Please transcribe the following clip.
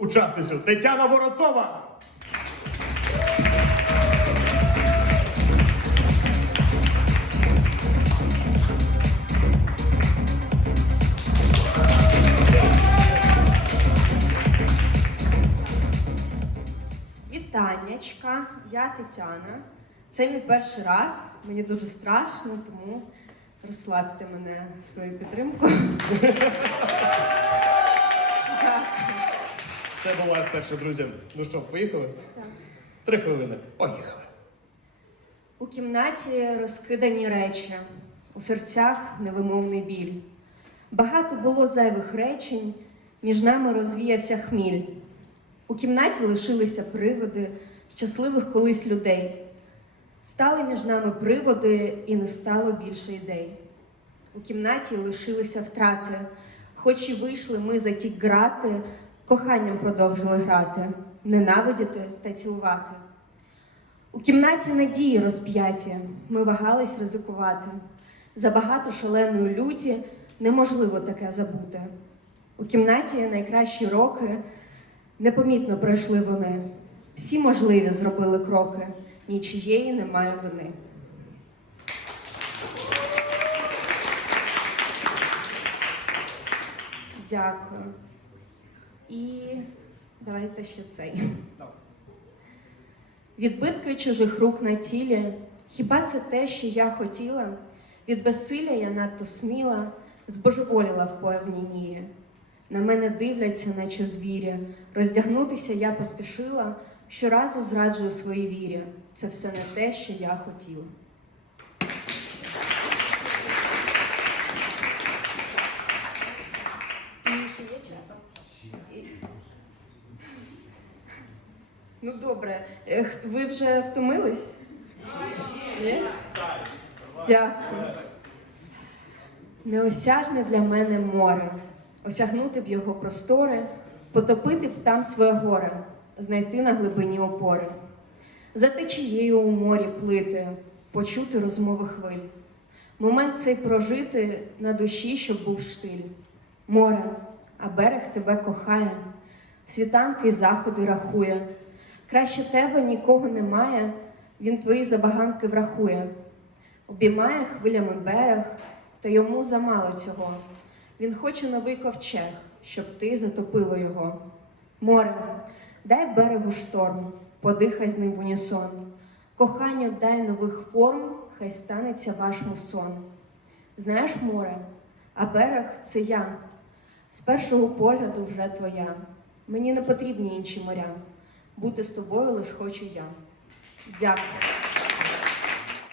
учасницю Тетяна Воронцова. Вітаннячка, я Тетяна. Це мій перший раз. Мені дуже страшно, тому розслабте мене свою підтримку. Все буває вперше, друзі. Ну що, поїхали? Так. Три хвилини. Поїхали. У кімнаті розкидані речі, у серцях невимовний біль. Багато було зайвих речень, між нами розвіявся хміль. У кімнаті лишилися приводи щасливих колись людей. Стали між нами приводи, і не стало більше ідей. У кімнаті лишилися втрати, хоч і вийшли ми за ті грати, коханням продовжили грати, ненавидіти та цілувати. У кімнаті надії розп'яті ми вагались ризикувати. Забагато шаленої люті неможливо таке забути. У кімнаті найкращі роки непомітно пройшли вони. Всі можливі зробили кроки, нічиєї немає вини. Дякую. І давайте ще цей. Відбитки чужих рук на тілі, хіба це те, що я хотіла? Від безсилля я надто сміла, збожеволіла в певній мірі. На мене дивляться, наче звірі. Роздягнутися я поспішила, щоразу зраджую своїй вірі. Це все не те, що я хотіла. І ще є час? І- Ну добре, ви вже втомились? Ні? Дякую. Неосяжне для мене море, осягнути б його простори, потопити б там своє горе, знайти на глибині опори, за течією у морі плити, почути розмови хвиль. Момент цей прожити на душі, щоб був штиль. Море, а берег тебе кохає, світанки й заходи рахує. Краще тебе нікого немає, він твої забаганки врахує. Обіймає хвилями берег, та йому замало цього. Він хоче новий ковчег, щоб ти затопила його. Море, дай берегу шторм, подихай з ним в унісон. Коханню дай нових форм, хай станеться ваш мусон. Знаєш, море, а берег це я. З першого погляду вже твоя. Мені не потрібні інші моря. Бути з тобою лиш хочу я. Дякую.